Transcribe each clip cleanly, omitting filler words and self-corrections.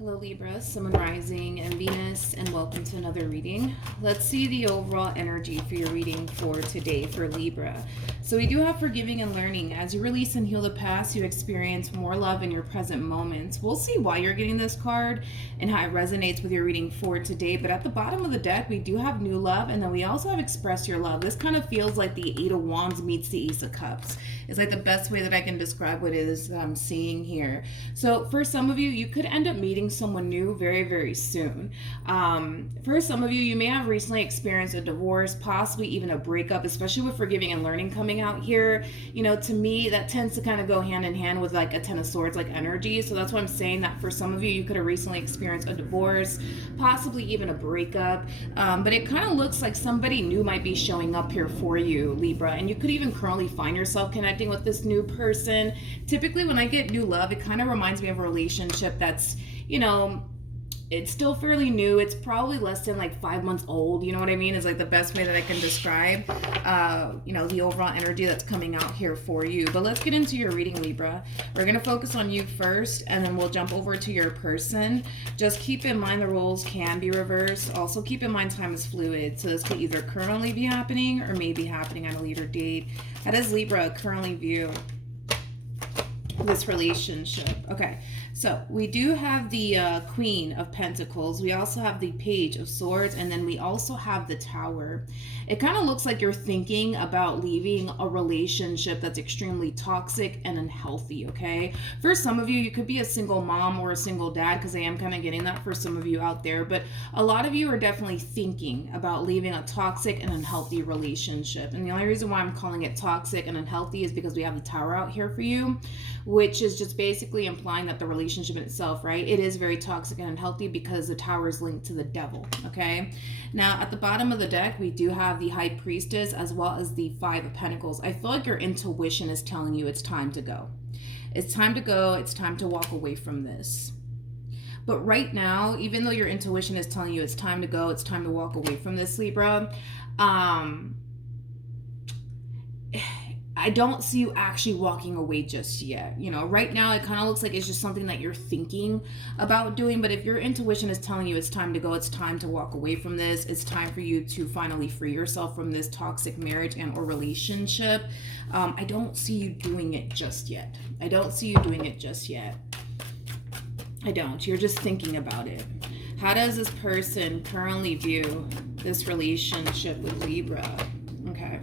Hello Libra, Sun, Rising, and Venus, and welcome to another reading. Let's see the overall energy for your reading for today for Libra. So we do have forgiving and learning. As you release and heal the past, you experience more love in your present moments. We'll see why you're getting this card and how it resonates with your reading for today. But at the bottom of the deck, we do have new love, and then we also have express your love. This kind of feels like the Eight of Wands meets the Ace of Cups. It's like the best way that I can describe what it is that I'm seeing here. So for some of you, you could end up meeting someone new very, very soon. For some of you, you may have recently experienced a divorce, possibly even a breakup, especially with forgiving and learning coming out here. You know, to me, that tends to kind of go hand in hand with like a Ten of Swords, like energy. So that's why I'm saying that for some of you, you could have recently experienced a divorce, possibly even a breakup. But it kind of looks like somebody new might be showing up here for you, Libra. And you could even currently find yourself connecting with this new person. Typically, when I get new love, it kind of reminds me of a relationship that's, you know, it's still fairly new. It's probably less than like 5 months old. You know what I mean? Is like the best way that I can describe, you know, the overall energy that's coming out here for you. But let's get into your reading, Libra. We're going to focus on you first, and then we'll jump over to your person. Just keep in mind the roles can be reversed. Also keep in mind time is fluid. So this could either currently be happening or maybe happening at a later date. How does Libra currently view this relationship? Okay, so we do have the Queen of Pentacles. We also have the Page of Swords, and then we also have the Tower. It kind of looks like you're thinking about leaving a relationship that's extremely toxic and unhealthy, okay? For some of you, you could be a single mom or a single dad, because I am kind of getting that for some of you out there, but a lot of you are definitely thinking about leaving a toxic and unhealthy relationship. And the only reason why I'm calling it toxic and unhealthy is because we have the Tower out here for you, which is just basically implying that the relationship in itself, right, it is very toxic and unhealthy because the Tower is linked to the devil, okay? Now, at the bottom of the deck, we do have the High Priestess as well as the Five of Pentacles. I feel like your intuition is telling you it's time to go. It's time to go. It's time to walk away from this. But right now, even though your intuition is telling you it's time to go, it's time to walk away from this, Libra, I don't see you actually walking away just yet. You know, right now it kind of looks like it's just something that you're thinking about doing. But if your intuition is telling you it's time to go, it's time to walk away from this, it's time for you to finally free yourself from this toxic marriage and or relationship, I don't see you doing it just yet. I don't see you doing it just yet. I don't. You're just thinking about it. How does this person currently view this relationship with Libra? Okay.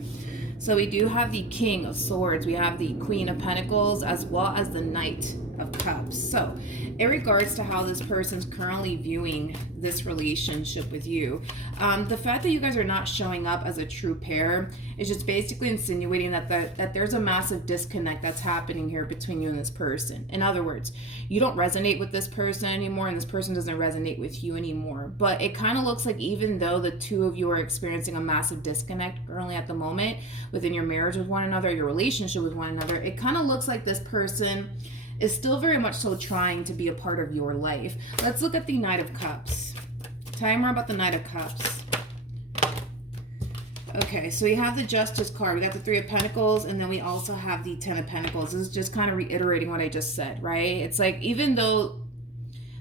So we do have the King of Swords, we have the Queen of Pentacles, as well as the Knight of Cups. So in regards to how this person's currently viewing this relationship with you, the fact that you guys are not showing up as a true pair is just basically insinuating that there's a massive disconnect that's happening here between you and this person. In other words, you don't resonate with this person anymore, and this person doesn't resonate with you anymore. But it kind of looks like even though the two of you are experiencing a massive disconnect currently at the moment within your marriage with one another, your relationship with one another, it kind of looks like this person is still very much so trying to be a part of your life. Let's look at the Knight of Cups. Tell me more about the Knight of Cups. Okay, so we have the Justice card. We got the Three of Pentacles, and then we also have the Ten of Pentacles. This is just kind of reiterating what I just said, right? It's like even though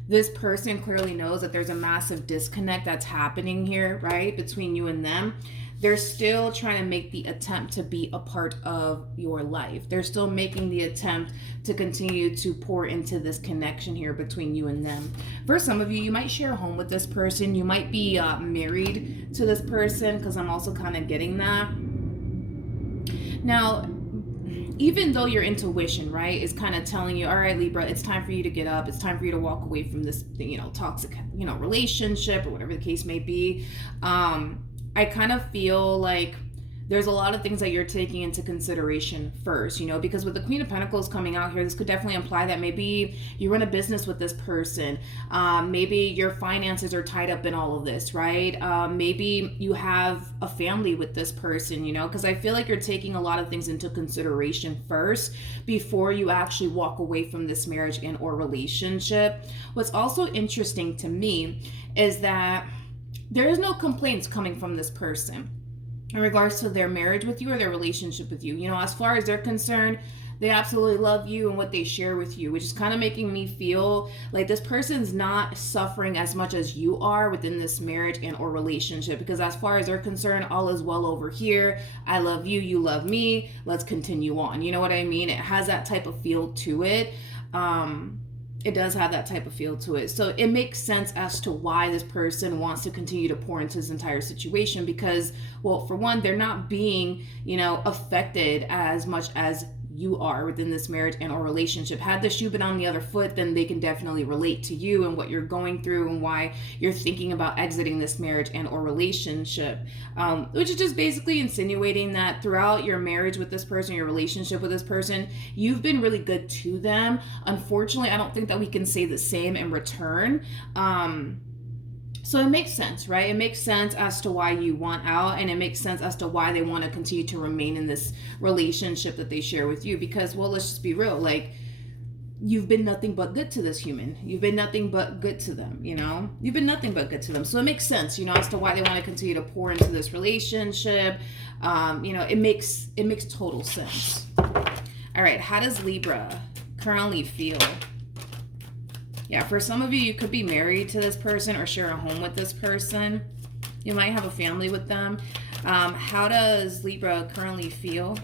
this person clearly knows that there's a massive disconnect that's happening here, right, between you and them, they're still trying to make the attempt to be a part of your life. They're still making the attempt to continue to pour into this connection here between you and them. For some of you, you might share a home with this person. You might be married to this person, because I'm also kind of getting that. Now, even though your intuition, right, is kind of telling you, all right, Libra, it's time for you to get up. It's time for you to walk away from this, you know, toxic, you know, relationship or whatever the case may be. I kind of feel like there's a lot of things that you're taking into consideration first, you know, because with the Queen of Pentacles coming out here, this could definitely imply that maybe you run a business with this person. Maybe your finances are tied up in all of this, right? Maybe you have a family with this person, you know, because I feel like you're taking a lot of things into consideration first before you actually walk away from this marriage and or relationship. What's also interesting to me is that there is no complaints coming from this person in regards to their marriage with you or their relationship with you. You know, as far as they're concerned, They absolutely love you and what they share with you, which is kind of making me feel like this person's not suffering as much as you are within this marriage and or relationship, because as far as they're concerned, all is well over here. I love you, you love me, let's continue on. You know what I mean? It has that type of feel to it. It does have that type of feel to it. So it makes sense as to why this person wants to continue to pour into this entire situation, because, well, for one, they're not being, affected as much as you are within this marriage and or relationship. Had the shoe been on the other foot, then they can definitely relate to you and what you're going through and why you're thinking about exiting this marriage and or relationship, which is just basically insinuating that throughout your marriage with this person, your relationship with this person, you've been really good to them. Unfortunately, I don't think that we can say the same in return. So it makes sense, right? It makes sense as to why you want out, and it makes sense as to why they want to continue to remain in this relationship that they share with you. Because, well, let's just be real. Like, you've been nothing but good to this human. You've been nothing but good to them, You've been nothing but good to them. So it makes sense, as to why they want to continue to pour into this relationship. It makes total sense. All right, how does Libra currently feel? Yeah, for some of you, you could be married to this person or share a home with this person. You might have a family with them. How does Libra currently feel?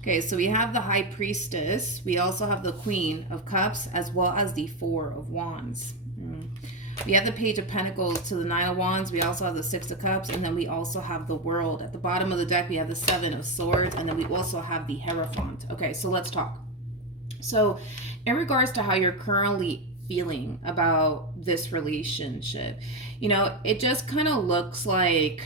Okay, so we have the High Priestess. We also have the Queen of Cups, as well as the Four of Wands. We have the Page of Pentacles to the Nine of Wands. We also have the Six of Cups, and then we also have the World. At the bottom of the deck, we have the Seven of Swords, and then we also have the Hierophant. Okay, so let's talk. So in regards to how you're currently feeling about this relationship, it just kind of looks like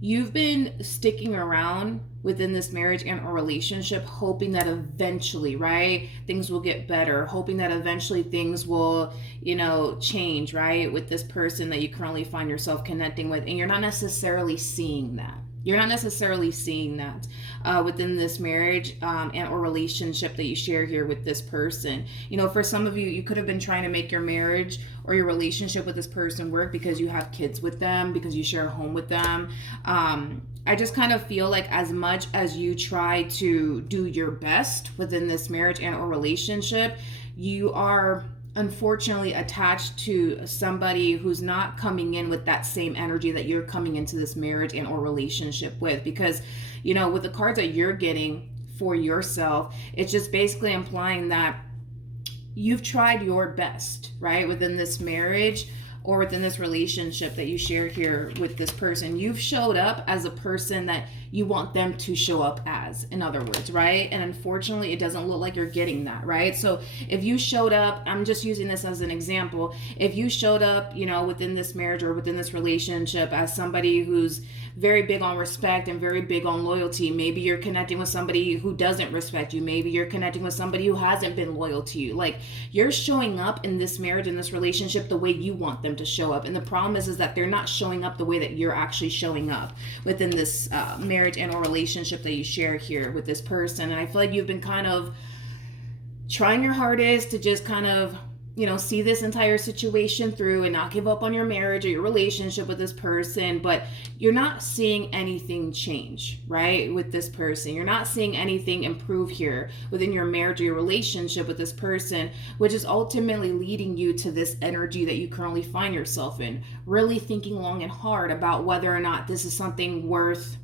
you've been sticking around within this marriage and or relationship, hoping that eventually, right, things will get better, hoping that eventually things will, change, right, with this person that you currently find yourself connecting with. And you're not necessarily seeing that. You're not necessarily seeing that within this marriage and or relationship that you share here with this person. For some of you, you could have been trying to make your marriage or your relationship with this person work because you have kids with them, because you share a home with them. I just kind of feel like as much as you try to do your best within this marriage and or relationship, you are unfortunately attached to somebody who's not coming in with that same energy that you're coming into this marriage and or relationship with. Because, with the cards that you're getting for yourself, it's just basically implying that you've tried your best, right, within this marriage or within this relationship that you share here with this person. You've showed up as a person that you want them to show up as, in other words, right? And unfortunately, it doesn't look like you're getting that, right? So if you showed up, I'm just using this as an example, if you showed up, within this marriage or within this relationship as somebody who's very big on respect and very big on loyalty, maybe you're connecting with somebody who doesn't respect you, maybe you're connecting with somebody who hasn't been loyal to you. Like, you're showing up in this marriage, in this relationship, the way you want them to show up. And the problem is that they're not showing up the way that you're actually showing up within this marriage and or relationship that you share here with this person. And I feel like you've been kind of trying your hardest to just kind of see this entire situation through and not give up on your marriage or your relationship with this person, but you're not seeing anything change, right, with this person. You're not seeing anything improve here within your marriage or your relationship with this person, which is ultimately leading you to this energy that you currently find yourself in, really thinking long and hard about whether or not this is something worth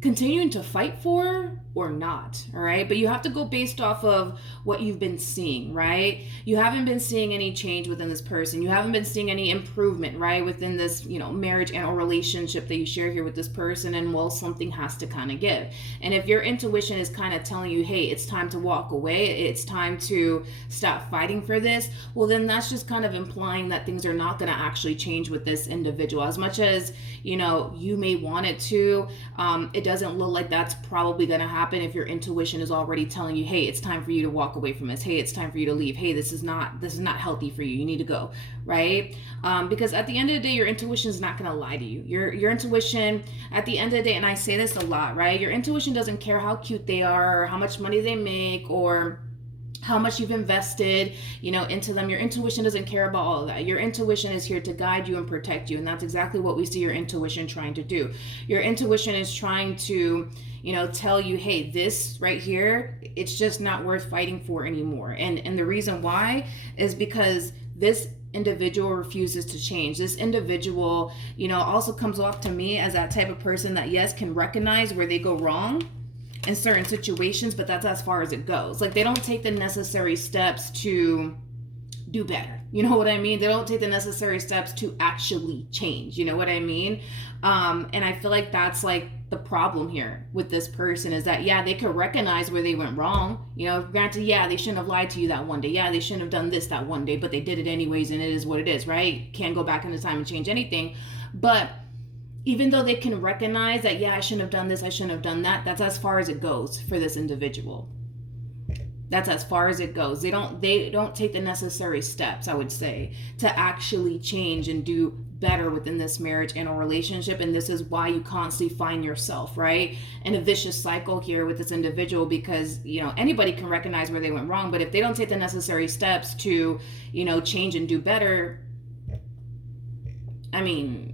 continuing to fight for or not. All right, but you have to go based off of what you've been seeing, right? You haven't been seeing any change within this person. You haven't been seeing any improvement, right, within this marriage and or relationship that you share here with this person. And well, something has to kind of give. And if your intuition is kind of telling you, hey, it's time to walk away, it's time to stop fighting for this, well, then that's just kind of implying that things are not going to actually change with this individual. As much as you may want it to, it doesn't look like that's probably going to happen if your intuition is already telling you, hey, it's time for you to walk away from this. Hey, it's time for you to leave. Hey, this is not healthy for you. You need to go, right? Because at the end of the day, your intuition is not going to lie to you. Your intuition, at the end of the day, and I say this a lot, right? Your intuition doesn't care how cute they are or how much money they make or how much you've invested, into them. Your intuition doesn't care about all of that. Your intuition is here to guide you and protect you. And that's exactly what we see your intuition trying to do. Your intuition is trying to, tell you, hey, this right here, it's just not worth fighting for anymore. And the reason why is because this individual refuses to change. This individual, also comes off to me as that type of person that, yes, can recognize where they go wrong in certain situations, but that's as far as it goes. Like, they don't take the necessary steps to do better. You know what I mean? They don't take the necessary steps to actually change. You know what I mean? And I feel like that's like the problem here with this person is that, yeah, they could recognize where they went wrong. Granted, yeah, they shouldn't have lied to you that one day. Yeah, they shouldn't have done this that one day, but they did it anyways, and it is what it is, right? Can't go back into time and change anything. But even though they can recognize that, yeah, I shouldn't have done this, I shouldn't have done that, that's as far as it goes for this individual. That's as far as it goes. They don't take the necessary steps, I would say, to actually change and do better within this marriage and a relationship. And this is why you constantly find yourself, right, in a vicious cycle here with this individual, because, anybody can recognize where they went wrong, but if they don't take the necessary steps to, change and do better, I mean,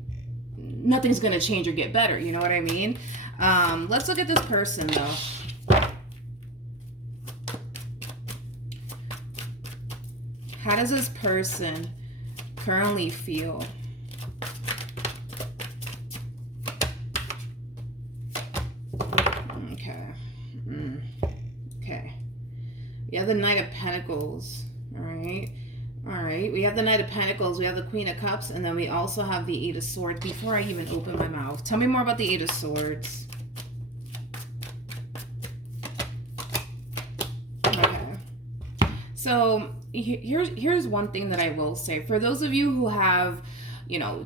nothing's going to change or get better. You know what I mean? Let's look at this person, though. How does this person currently feel? Okay. You have the Knight of Pentacles. All right, we have the Knight of Pentacles, we have the Queen of Cups, and then we also have the Eight of Swords. Before I even open my mouth, tell me more about the Eight of Swords. Okay. So here's one thing that I will say. For those of you who have,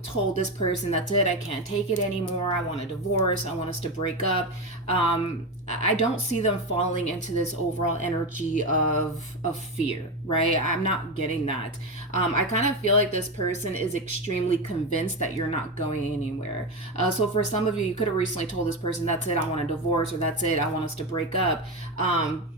told this person, that's it, I can't take it anymore, I want a divorce, I want us to break up, I don't see them falling into this overall energy of fear, right? I'm not getting that. I kind of feel like this person is extremely convinced that you're not going anywhere. So for some of you, you could have recently told this person, that's it, I want a divorce, or that's it, I want us to break up.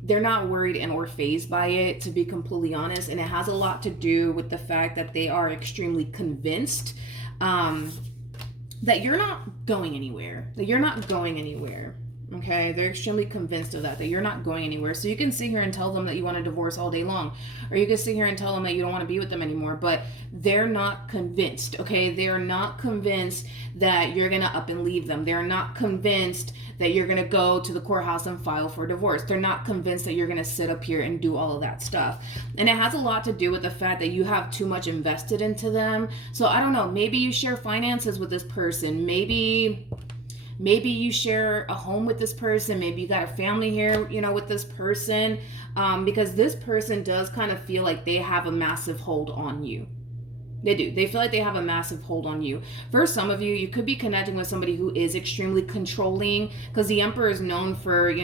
They're not worried and or fazed by it, to be completely honest. And it has a lot to do with the fact that they are extremely convinced that you're not going anywhere, Okay, they're extremely convinced of that you're not going anywhere. So you can sit here and tell them that you want a divorce all day long, or you can sit here and tell them that you don't want to be with them anymore, but they're not convinced, okay? They're not convinced that you're going to up and leave them. They're not convinced that you're going to go to the courthouse and file for divorce. They're not convinced that you're going to sit up here and do all of that stuff. And it has a lot to do with the fact that you have too much invested into them. So I don't know, maybe you share finances with this person. Maybe you share a home with this person. Maybe you got a family here, with this person, because this person does kind of feel like they have a massive hold on you. They do. They feel like they have a massive hold on you. For some of you, you could be connecting with somebody who is extremely controlling, because the Emperor is known for,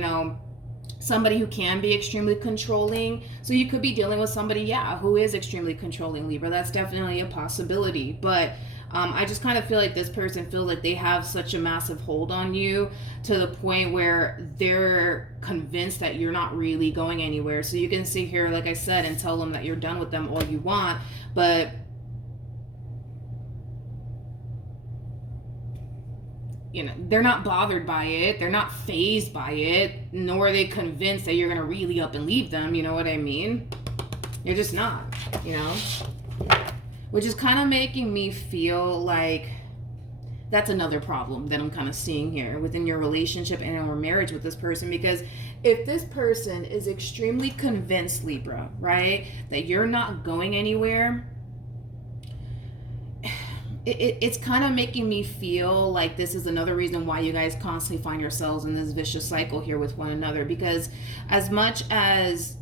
somebody who can be extremely controlling. So you could be dealing with somebody, who is extremely controlling, Libra. That's definitely a possibility. But I just kind of feel like this person feels like they have such a massive hold on you, to the point where they're convinced that you're not really going anywhere. So you can sit here, like I said, and tell them that you're done with them all you want, but they're not bothered by it. They're not fazed by it, nor are they convinced that you're going to really up and leave them. You know what I mean? You're just not, which is kind of making me feel like that's another problem that I'm kind of seeing here within your relationship and your marriage with this person. Because if this person is extremely convinced, Libra, right, that you're not going anywhere, it's kind of making me feel like this is another reason why you guys constantly find yourselves in this vicious cycle here with one another. Because as much as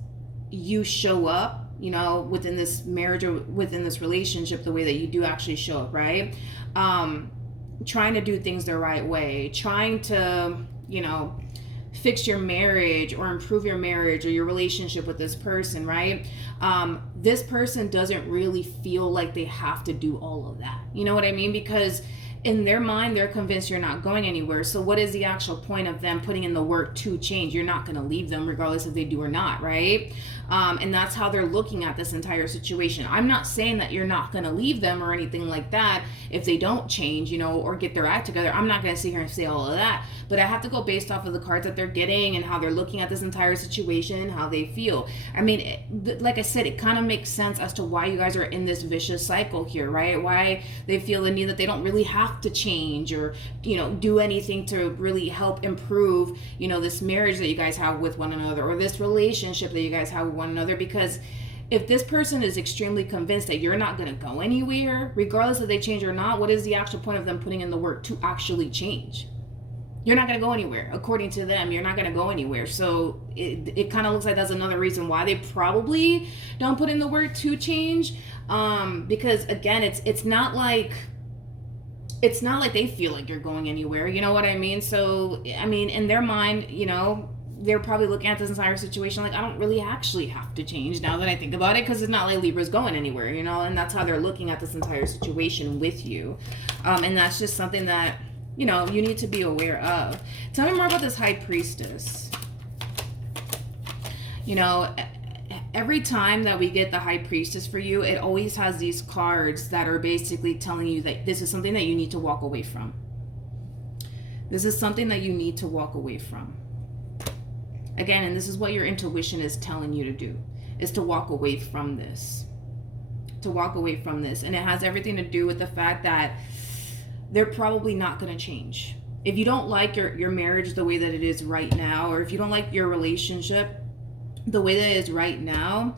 you show up, within this marriage or within this relationship, the way that you do actually show up, right? Trying to do things the right way, trying to, fix your marriage or improve your marriage or your relationship with this person, right? This person doesn't really feel like they have to do all of that. You know what I mean? Because in their mind, they're convinced you're not going anywhere. So what is the actual point of them putting in the work to change? You're not going to leave them regardless if they do or not, right? And that's how they're looking at this entire situation. I'm not saying that you're not going to leave them or anything like that if they don't change, you know, or get their act together. I'm not going to sit here and say all of that, but I have to go based off of the cards that they're getting and how they're looking at this entire situation and how they feel. I mean, like I said, it kind of makes sense as to why you guys are in this vicious cycle here, right? Why they feel the need that they don't really have to change or, you know, do anything to really help improve, you know, this marriage that you guys have with one another or this relationship that you guys have with one another. Because if this person is extremely convinced that you're not going to go anywhere, regardless if they change or not, what is the actual point of them putting in the work to actually change? You're not going to go anywhere. According to them, you're not going to go anywhere. So it kind of looks like that's another reason why they probably don't put in the work to change. Because again, it's not like they feel like you're going anywhere. You know what I mean? So, I mean, in their mind, you know, they're probably looking at this entire situation like, I don't really actually have to change now that I think about it, because it's not like Libra's going anywhere, you know, and that's how they're looking at this entire situation with you. And that's just something that, you know, you need to be aware of. Tell me more about this High Priestess. You know, every time that we get the High Priestess for you, it always has these cards that are basically telling you that this is something that you need to walk away from. This is something that you need to walk away from. Again, and this is what your intuition is telling you to do, is to walk away from this. To walk away from this. And it has everything to do with the fact that they're probably not going to change. If you don't like your marriage the way that it is right now, or if you don't like your relationship the way that it is right now,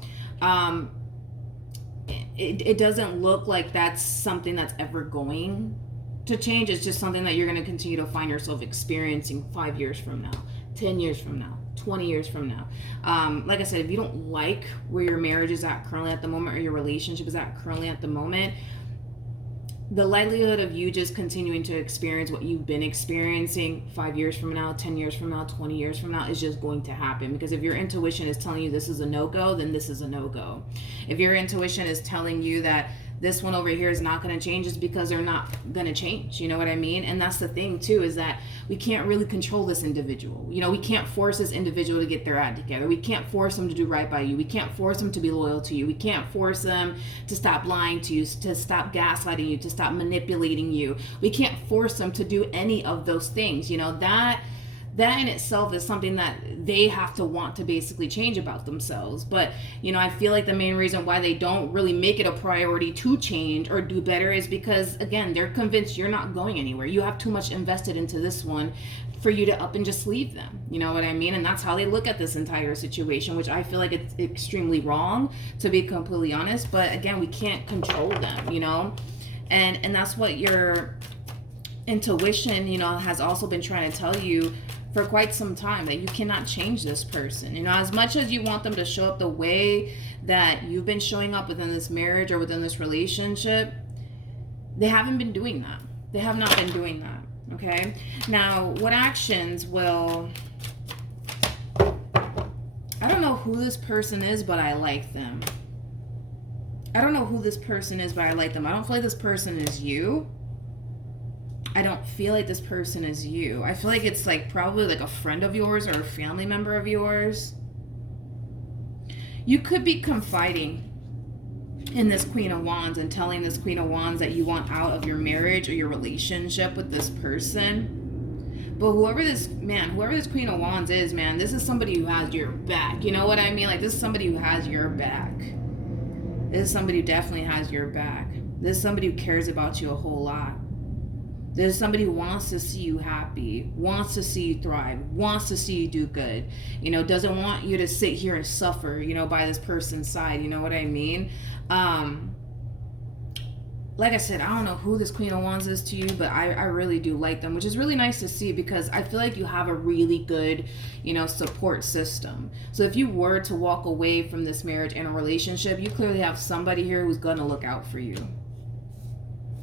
it doesn't look like that's something that's ever going to change. It's just something that you're going to continue to find yourself experiencing 5 years from now, 10 years from now, 20 years from now. Like I said, if you don't like where your marriage is at currently at the moment, or your relationship is at currently at the moment, the likelihood of you just continuing to experience what you've been experiencing 5 years from now, 10 years from now, 20 years from now is just going to happen. Because if your intuition is telling you this is a no-go, then this is a no-go. If your intuition is telling you that this one over here is not going to change, it's because they're not going to change. You know what I mean? And that's the thing too, is that we can't really control this individual. You know, we can't force this individual to get their act together. We can't force them to do right by you. We can't force them to be loyal to you. We can't force them to stop lying to you, to stop gaslighting you, to stop manipulating you. We can't force them to do any of those things. You know, that in itself is something that they have to want to basically change about themselves. But, you know, I feel like the main reason why they don't really make it a priority to change or do better is because, again, they're convinced you're not going anywhere. You have too much invested into this one for you to up and just leave them. You know what I mean? And that's how they look at this entire situation, which I feel like it's extremely wrong, to be completely honest. But again, we can't control them, you know? And that's what your intuition, you know, has also been trying to tell you for quite some time, that you cannot change this person. You know, as much as you want them to show up the way that you've been showing up within this marriage or within this relationship, they haven't been doing that. They have not been doing that, okay? Now, what actions will... I don't know who this person is, but I like them. I don't know who this person is, but I like them. I don't feel like this person is you. I don't feel like this person is you. I feel like it's like probably like a friend of yours or a family member of yours. You could be confiding in this Queen of Wands and telling this Queen of Wands that you want out of your marriage or your relationship with this person. But whoever this Queen of Wands is, man, this is somebody who has your back. You know what I mean? Like, this is somebody who has your back. This is somebody who definitely has your back. This is somebody who cares about you a whole lot. There's somebody who wants to see you happy, wants to see you thrive, wants to see you do good, you know, doesn't want you to sit here and suffer, you know, by this person's side, you know what I mean? Like I said, I don't know who this Queen of Wands is to you, but I really do like them, which is really nice to see, because I feel like you have a really good, you know, support system. So if you were to walk away from this marriage and a relationship, you clearly have somebody here who's gonna look out for you.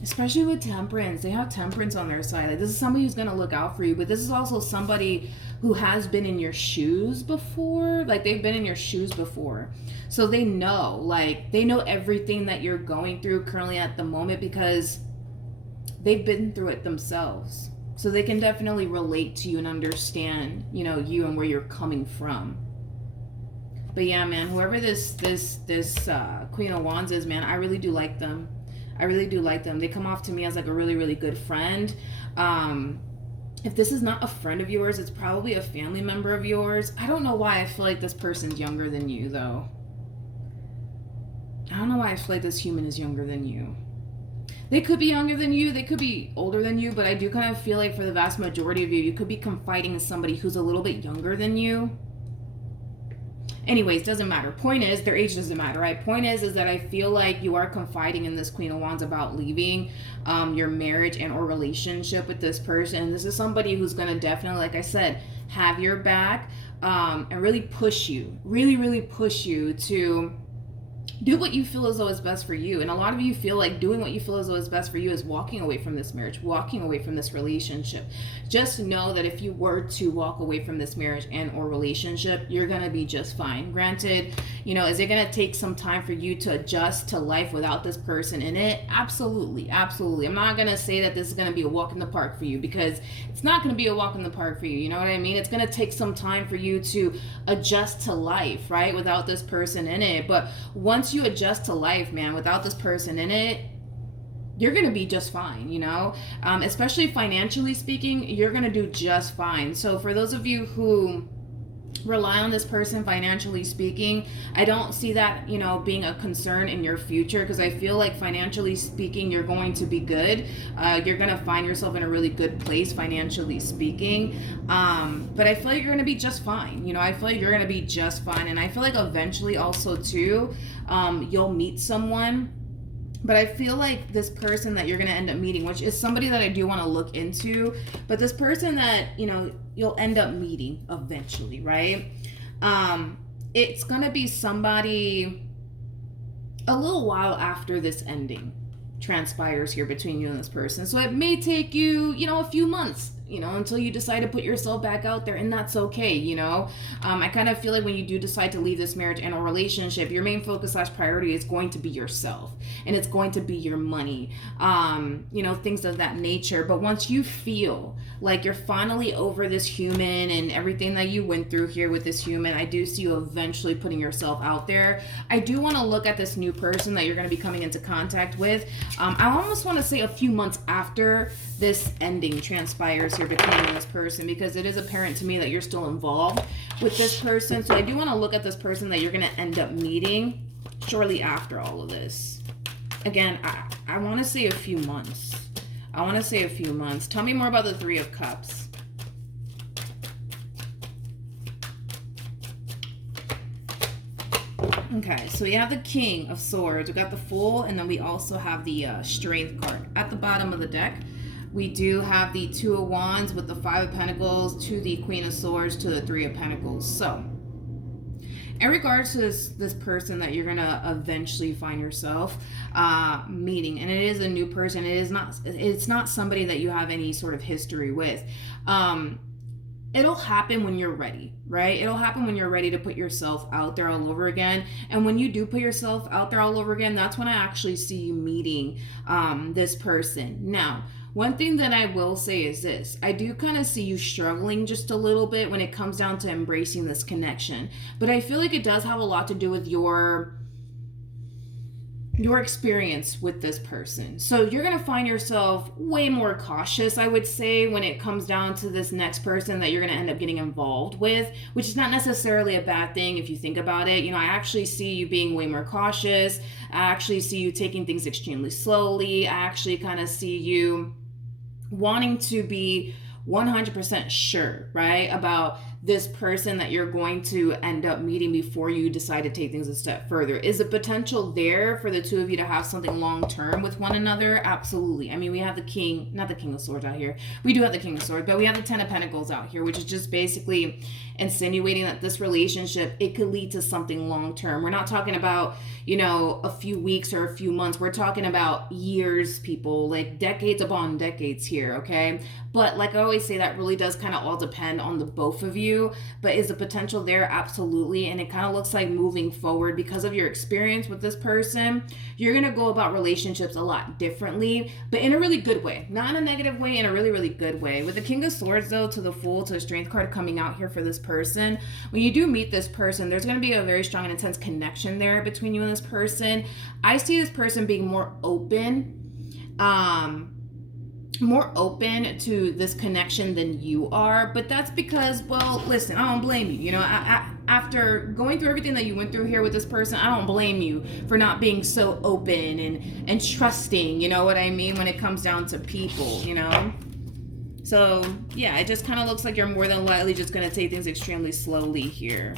Especially with Temperance. They have Temperance on their side. Like, this is somebody who's going to look out for you. But this is also somebody who has been in your shoes before. Like, they've been in your shoes before. So they know. Like, they know everything that you're going through currently at the moment, because they've been through it themselves. So they can definitely relate to you and understand, you and where you're coming from. But yeah, man, whoever this Queen of Wands is, man, I really do like them. I really do like them. They come off to me as like a really, really good friend. If this is not a friend of yours, it's probably a family member of yours. I don't know why I feel like this person's younger than you, though. I don't know why I feel like this human is younger than you. They could be younger than you, they could be older than you, but I do kind of feel like for the vast majority of you, you could be confiding in somebody who's a little bit younger than you. Anyways, doesn't matter. Point is, their age doesn't matter, right? Point is that I feel like you are confiding in this Queen of Wands about leaving your marriage and or relationship with this person. This is somebody who's going to definitely, like I said, have your back and really push you, really push you to do what you feel as though is best for you. And a lot of you feel like doing what you feel as though is best for you is walking away from this marriage, walking away from this relationship. Just know that if you were to walk away from this marriage and or relationship, you're going to be just fine. Granted, is it going to take some time for you to adjust to life without this person in it? Absolutely. I'm not going to say that this is going to be a walk in the park for you, because it's not going to be a walk in the park for you. You know what I mean? It's going to take some time for you to adjust to life, right? Without this person in it. But once you adjust to life, man, without this person in it, you're going to be just fine, especially financially speaking, you're going to do just fine. So for those of you who rely on this person financially speaking, I don't see that, being a concern in your future, because I feel like financially speaking, you're going to be good. You're going to find yourself in a really good place financially speaking. But I feel like you're going to be just fine. I feel like you're going to be just fine. And I feel like eventually also too, you'll meet someone. But I feel like this person that you're going to end up meeting, which is somebody that I do want to look into, but this person that, you'll end up meeting eventually, right? It's going to be somebody a little while after this ending transpires here between you and this person. So it may take you, a few months, until you decide to put yourself back out there, and that's okay, I kind of feel like when you do decide to leave this marriage and a relationship, your main focus / priority is going to be yourself, and it's going to be your money, things of that nature. But once you feel like you're finally over this human and everything that you went through here with this human, I do see you eventually putting yourself out there. I do want to look at this new person that you're going to be coming into contact with. I almost want to say a few months after this ending transpires here between you and this person, because it is apparent to me that you're still involved with this person. So I do want to look at this person that you're going to end up meeting shortly after all of this. Again, I want to say a few months. Tell me more about the Three of Cups. Okay, so we have the King of Swords. We got the Fool, and then we also have the Strength card. At the bottom of the deck, we do have the Two of Wands with the Five of Pentacles to the Queen of Swords to the Three of Pentacles. So, in regards to this person that you're going to eventually find yourself meeting, and it is a new person, it's not somebody that you have any sort of history with. It'll happen when you're ready, right? It'll happen when you're ready to put yourself out there all over again. And when you do put yourself out there all over again, that's when I actually see you meeting this person. Now, one thing that I will say is this. I do kind of see you struggling just a little bit when it comes down to embracing this connection. But I feel like it does have a lot to do with your experience with this person. So you're going to find yourself way more cautious, I would say, when it comes down to this next person that you're going to end up getting involved with, which is not necessarily a bad thing if you think about it. I actually see you being way more cautious. I actually see you taking things extremely slowly. I actually kind of see you wanting to be 100% sure, right, about this person that you're going to end up meeting before you decide to take things a step further. Is the potential there for the two of you to have something long-term with one another? Absolutely. I mean, we have not the King of Swords out here. We do have the King of Swords, but we have the Ten of Pentacles out here, which is just basically insinuating that this relationship, it could lead to something long-term. We're not talking about, a few weeks or a few months. We're talking about years, people, like decades upon decades here, okay? But like I always say, that really does kind of all depend on the both of you. you, but is the potential there? Absolutely. And it kind of looks like moving forward, because of your experience with this person, you're going to go about relationships a lot differently, but in a really good way, not in a negative way, in a really, really good way. With the King of Swords, though, to the Fool, to the Strength card coming out here for this person, when you do meet this person, there's going to be a very strong and intense connection there between you and this person. I see this person being more open to this connection than you are, but that's because, well, listen, I don't blame you. You know, after going through everything that you went through here with this person, I don't blame you for not being so open and trusting, you know what I mean, when it comes down to people, you know. So yeah, it just kind of looks like you're more than likely just going to take things extremely slowly here.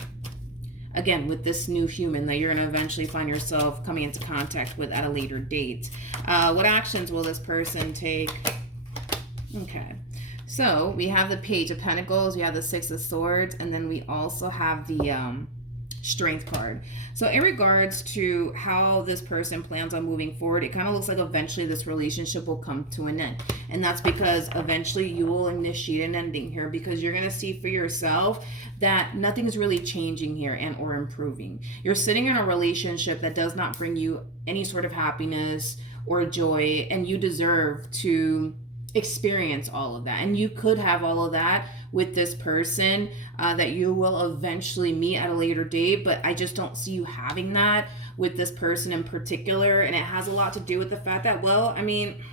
Again, with this new human that you're going to eventually find yourself coming into contact with at a later date. What actions will this person take? Okay, so we have the Page of Pentacles, we have the Six of Swords, and then we also have the Strength card. So in regards to how this person plans on moving forward, it kind of looks like eventually this relationship will come to an end. And that's because eventually you will initiate an ending here, because you're going to see for yourself that nothing's really changing here and or improving. You're sitting in a relationship that does not bring you any sort of happiness or joy, and you deserve to experience all of that. And you could have all of that with this person that you will eventually meet at a later date, but I just don't see you having that with this person in particular. And it has a lot to do with the fact that, well, I mean,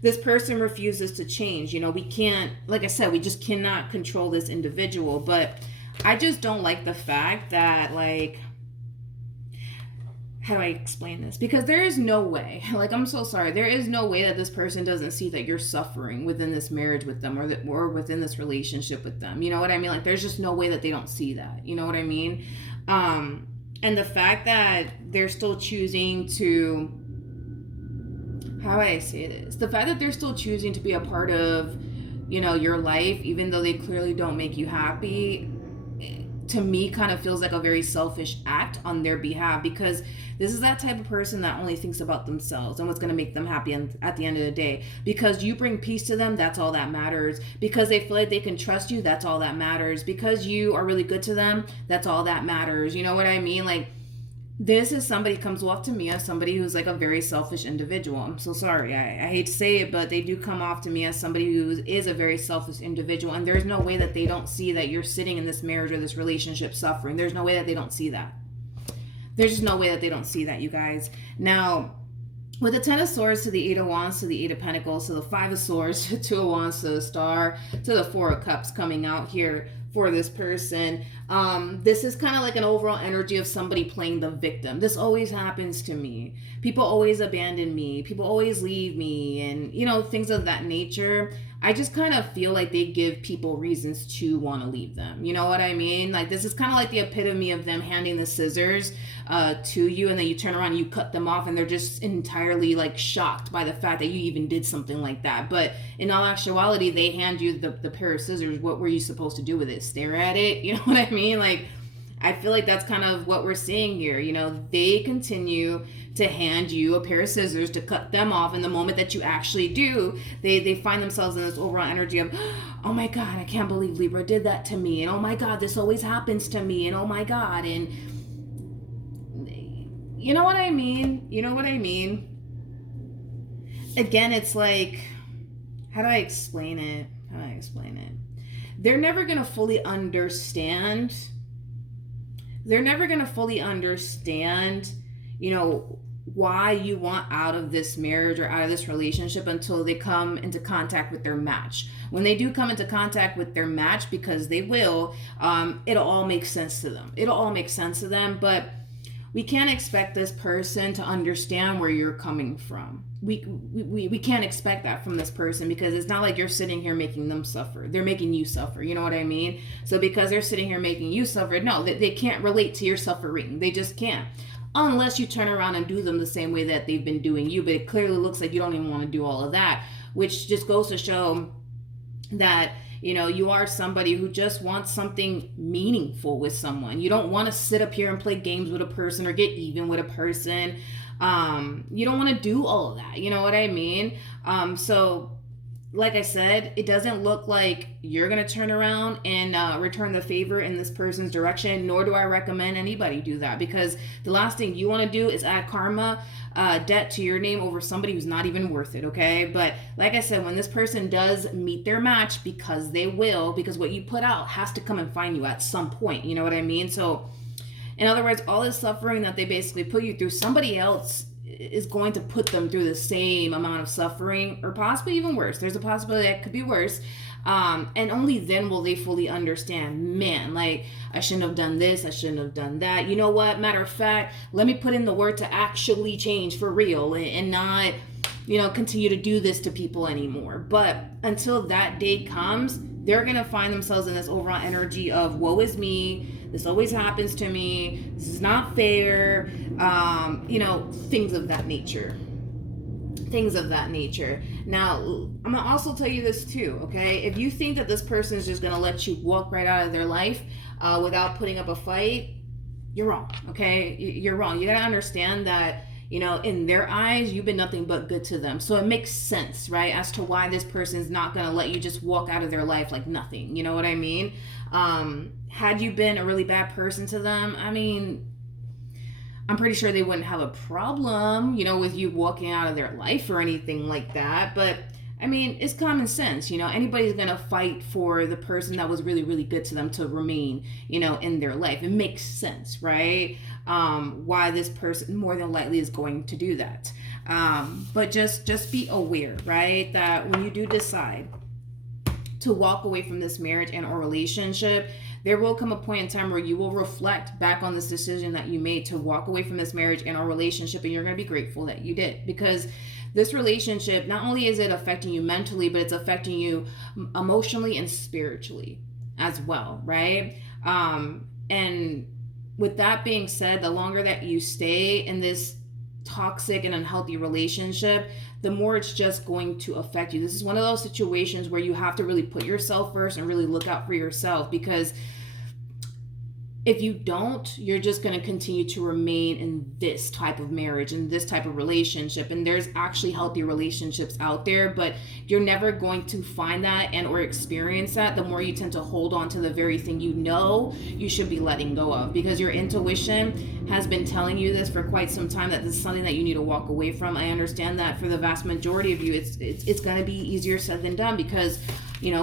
this person refuses to change. You know, we can't, like I said, we just cannot control this individual. But I just don't like the fact that, like, how do I explain this? Because there is no way, like, I'm so sorry, there is no way that this person doesn't see that you're suffering within this marriage with them, or within this relationship with them. You know what I mean? Like, there's just no way that they don't see that. You know what I mean? And the fact that they're still choosing to, how do I say this? The fact that they're still choosing to be a part of, you know, your life, even though they clearly don't make you happy, to me kind of feels like a very selfish act on their behalf, because this is that type of person that only thinks about themselves and what's going to make them happy at the end of the day. Because you bring peace to them, that's all that matters. Because they feel like they can trust you, that's all that matters. Because you are really good to them, that's all that matters. You know what I mean? Like, this is somebody, comes off to me as somebody who's like a very selfish individual. I'm so sorry. I hate to say it, but they do come off to me as somebody who is a very selfish individual. And there's no way that they don't see that you're sitting in this marriage or this relationship suffering. There's no way that they don't see that. There's just no way that they don't see that, you guys. Now, with the Ten of Swords to the Eight of Wands to the Eight of Pentacles to the Five of Swords to Two of Wands to the Star to the Four of Cups coming out here for this person, this is kind of like an overall energy of somebody playing the victim. This always happens to me. People always abandon me. People always leave me, and, you know, things of that nature. I just kind of feel like they give people reasons to want to leave them. You know what I mean? Like, this is kind of like the epitome of them handing the scissors to you, and then you turn around and you cut them off, and they're just entirely, like, shocked by the fact that you even did something like that. But in all actuality, they hand you the pair of scissors. What were you supposed to do with it? Stare at it? You know what I mean? Like, I feel like that's kind of what we're seeing here. You know, they continue to hand you a pair of scissors to cut them off, and the moment that you actually do, they find themselves in this overall energy of, oh my God, I can't believe Libra did that to me, and oh my God, this always happens to me, and oh my God, and you know what I mean? You know what I mean? Again, it's like, how do I explain it? How do I explain it? They're never going to fully understand. They're never going to fully understand, you know, why you want out of this marriage or out of this relationship until they come into contact with their match. When they do come into contact with their match, because they will, it'll all make sense to them. It'll all make sense to them, but we can't expect this person to understand where you're coming from. We can't expect that from this person, because it's not like you're sitting here making them suffer. They're making you suffer. You know what I mean? So because they're sitting here making you suffer, no, they can't relate to your suffering. They just can't. Unless you turn around and do them the same way that they've been doing you. But it clearly looks like you don't even want to do all of that, which just goes to show that, you know, you are somebody who just wants something meaningful with someone. You don't want to sit up here and play games with a person or get even with a person. You don't want to do all of that. You know what I mean? So like I said, it doesn't look like you're going to turn around and return the favor in this person's direction, nor do I recommend anybody do that, because the last thing you want to do is add karma, debt to your name over somebody who's not even worth it, okay? But like I said, when this person does meet their match, because they will, because what you put out has to come and find you at some point, you know what I mean? So in other words, all this suffering that they basically put you through, somebody else is going to put them through the same amount of suffering, or possibly even worse. There's a possibility that it could be worse. And only then will they fully understand, man, like, I shouldn't have done this, I shouldn't have done that. You know what? Matter of fact, let me put in the work to actually change for real and not, continue to do this to people anymore. But until that day comes, they're going to find themselves in this overall energy of, woe is me, this always happens to me, this is not fair, things of that nature. Now, I'm going to also tell you this too, okay? If you think that this person is just going to let you walk right out of their life without putting up a fight, you're wrong, okay? You're wrong. You got to understand that, in their eyes, you've been nothing but good to them. So it makes sense, right, as to why this person is not going to let you just walk out of their life like nothing. You know what I mean? Had you been a really bad person to them, I mean, I'm pretty sure they wouldn't have a problem, with you walking out of their life or anything like that. But I mean, it's common sense, anybody's going to fight for the person that was really, really good to them to remain, in their life. It makes sense, right? Why this person more than likely is going to do that. But just be aware, right? That when you do decide to walk away from this marriage and or relationship, there will come a point in time where you will reflect back on this decision that you made to walk away from this marriage and or relationship, and you're going to be grateful that you did, because this relationship, not only is it affecting you mentally, but it's affecting you emotionally and spiritually as well, right? And with that being said, the longer that you stay in this toxic and unhealthy relationship, the more it's just going to affect you. This is one of those situations where you have to really put yourself first and really look out for yourself, because if you don't, you're just going to continue to remain in this type of marriage and this type of relationship. And there's actually healthy relationships out there, but you're never going to find that and or experience that the more you tend to hold on to the very thing you should be letting go of, because your intuition has been telling you this for quite some time, that this is something that you need to walk away from. I understand that for the vast majority of you, it's going to be easier said than done, because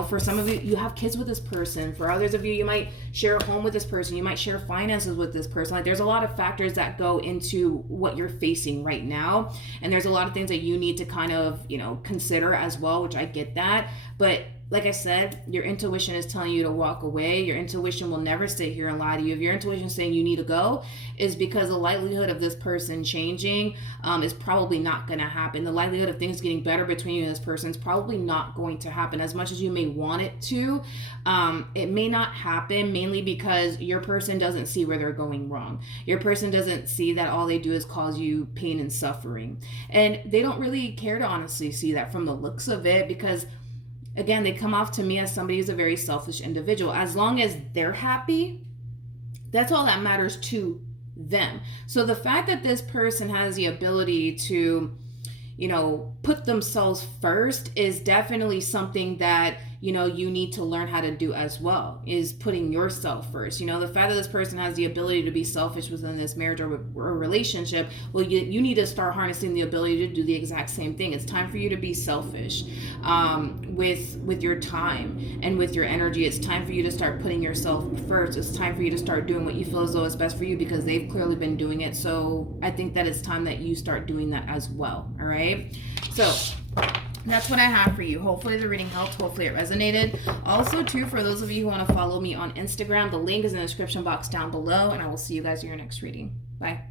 for some of you, you have kids with this person. For others of you, you might share a home with this person. You might share finances with this person. Like, there's a lot of factors that go into what you're facing right now. And there's a lot of things that you need to kind of, consider as well, which I get that. But like I said, your intuition is telling you to walk away. Your intuition will never sit here and lie to you. If your intuition is saying you need to go, is because the likelihood of this person changing is probably not going to happen. The likelihood of things getting better between you and this person is probably not going to happen. As much as you may want it to, it may not happen, mainly because your person doesn't see where they're going wrong. Your person doesn't see that all they do is cause you pain and suffering. And they don't really care to honestly see that from the looks of it, because again, they come off to me as somebody who's a very selfish individual. As long as they're happy, that's all that matters to them. So the fact that this person has the ability to, put themselves first is definitely something that, you need to learn how to do as well, is putting yourself first. The fact that this person has the ability to be selfish within this marriage or relationship, well, you need to start harnessing the ability to do the exact same thing. It's time for you to be selfish with your time and with your energy. It's time for you to start putting yourself first. It's time for you to start doing what you feel as though is best for you, because they've clearly been doing it. So I think that it's time that you start doing that as well. All right. So that's what I have for you. Hopefully the reading helped. Hopefully it resonated. Also, too, for those of you who want to follow me on Instagram, the link is in the description box down below, and I will see you guys in your next reading. Bye.